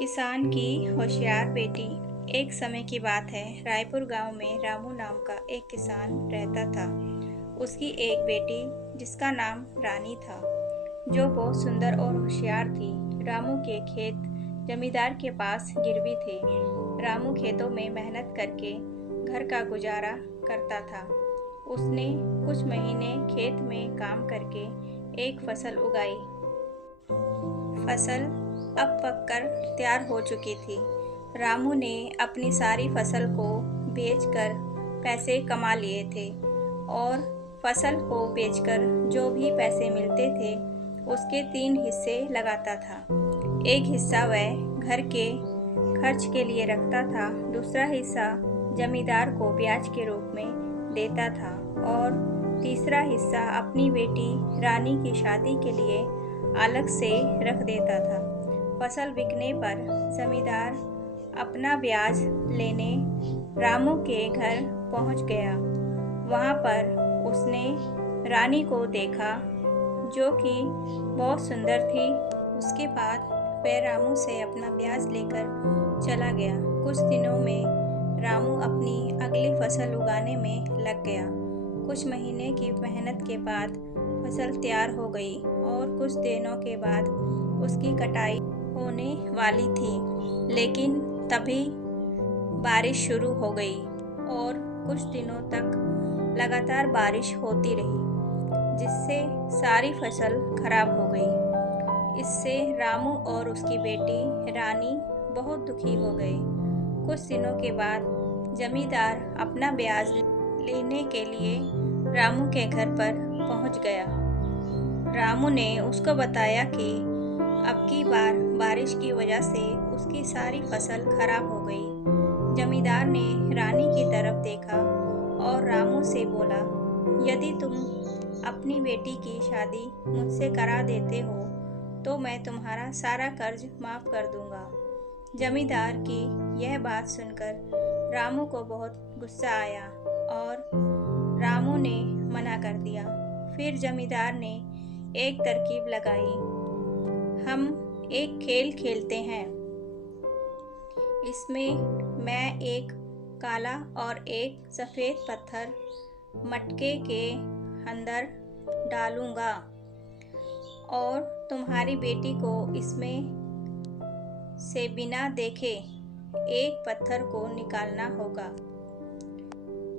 किसान की होशियार बेटी। एक समय की बात है, रायपुर गांव में रामू नाम का एक किसान रहता था। उसकी एक बेटी जिसका नाम रानी था, जो बहुत सुंदर और होशियार थी। रामू के खेत जमींदार के पास गिरवी थे। रामू खेतों में मेहनत करके घर का गुजारा करता था। उसने कुछ महीने खेत में काम करके एक फसल उगाई। फसल अब पककर तैयार हो चुकी थी। रामू ने अपनी सारी फसल को बेचकर पैसे कमा लिए थे और फसल को बेचकर जो भी पैसे मिलते थे उसके 3 हिस्से लगाता था। एक हिस्सा वह घर के खर्च के लिए रखता था, दूसरा हिस्सा जमींदार को ब्याज के रूप में देता था और तीसरा हिस्सा अपनी बेटी रानी की शादी के लिए अलग से रख देता था। फसल बिकने पर जमींदार अपना ब्याज लेने रामू के घर पहुंच गया। वहां पर उसने रानी को देखा, जो कि बहुत सुंदर थी। उसके बाद वह रामू से अपना ब्याज लेकर चला गया। कुछ दिनों में रामू अपनी अगली फसल उगाने में लग गया। कुछ महीने की मेहनत के बाद फसल तैयार हो गई और कुछ दिनों के बाद उसकी कटाई होने वाली थी, लेकिन तभी बारिश शुरू हो गई और कुछ दिनों तक लगातार बारिश होती रही, जिससे सारी फसल खराब हो गई। इससे रामू और उसकी बेटी रानी बहुत दुखी हो गए। कुछ दिनों के बाद जमींदार अपना ब्याज लेने के लिए रामू के घर पर पहुंच गया। रामू ने उसको बताया कि अब की बार बारिश की वजह से उसकी सारी फसल खराब हो गई। जमींदार ने रानी की तरफ देखा और रामू से बोला, यदि तुम अपनी बेटी की शादी मुझसे करा देते हो तो मैं तुम्हारा सारा कर्ज माफ कर दूंगा। जमींदार की यह बात सुनकर रामू को बहुत गुस्सा आया और रामू ने मना कर दिया। फिर जमींदार ने एक तरकीब लगाई। हम एक खेल खेलते हैं। इसमें मैं एक काला और एक सफ़ेद पत्थर मटके के अंदर डालूंगा और तुम्हारी बेटी को इसमें से बिना देखे एक पत्थर को निकालना होगा।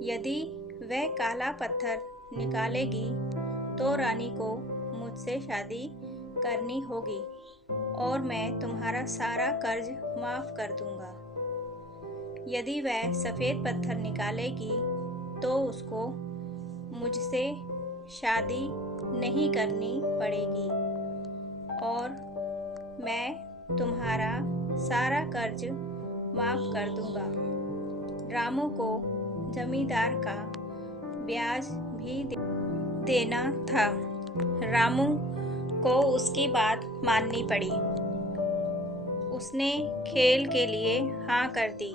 यदि वह काला पत्थर निकालेगी तो रानी को मुझसे शादी करनी होगी और मैं तुम्हारा सारा कर्ज माफ कर दूंगा। यदि वह सफ़ेद पत्थर निकालेगी तो उसको मुझसे शादी नहीं करनी पड़ेगी और मैं तुम्हारा सारा कर्ज माफ कर दूंगा। रामू को जमींदार का ब्याज भी देना था। रामू को उसकी बात माननी पड़ी। उसने खेल के लिए हाँ कर दी।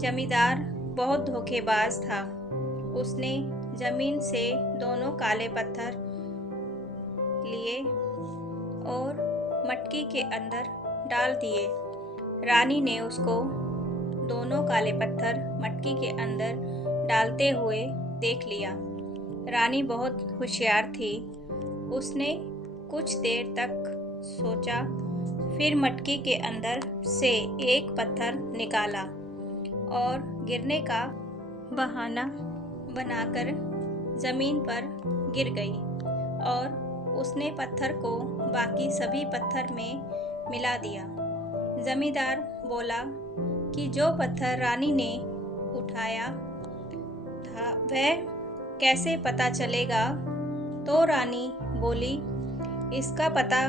जमींदार बहुत धोखेबाज था। उसने जमीन से दोनों काले पत्थर लिए और मटकी के अंदर डाल दिए। रानी ने उसको दोनों काले पत्थर मटकी के अंदर डालते हुए देख लिया। रानी बहुत होशियार थी। उसने कुछ देर तक सोचा, फिर मटकी के अंदर से एक पत्थर निकाला और गिरने का बहाना बनाकर ज़मीन पर गिर गई और उसने पत्थर को बाकी सभी पत्थर में मिला दिया। जमींदार बोला कि जो पत्थर रानी ने उठाया था वह कैसे पता चलेगा? तो रानी बोली, इसका पता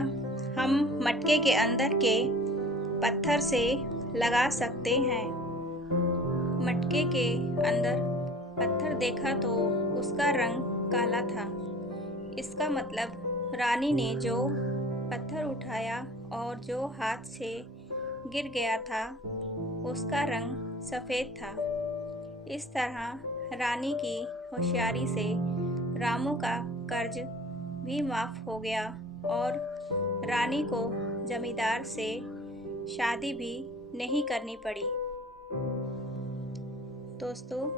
हम मटके के अंदर के पत्थर से लगा सकते हैं। मटके के अंदर पत्थर देखा तो उसका रंग काला था। इसका मतलब रानी ने जो पत्थर उठाया और जो हाथ से गिर गया था उसका रंग सफ़ेद था। इस तरह रानी की होशियारी से रामू का कर्ज भी माफ़ हो गया और रानी को जमींदार से शादी भी नहीं करनी पड़ी। दोस्तों,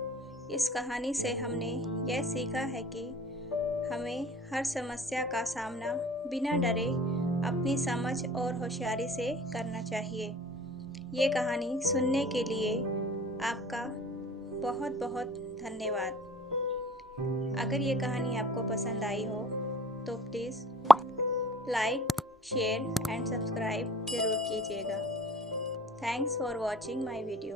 इस कहानी से हमने यह सीखा है कि हमें हर समस्या का सामना बिना डरे अपनी समझ और होशियारी से करना चाहिए। ये कहानी सुनने के लिए आपका बहुत बहुत धन्यवाद। अगर ये कहानी आपको पसंद आई हो तो please like, share and subscribe ज़रूर कीजिएगा। Thanks for watching my video.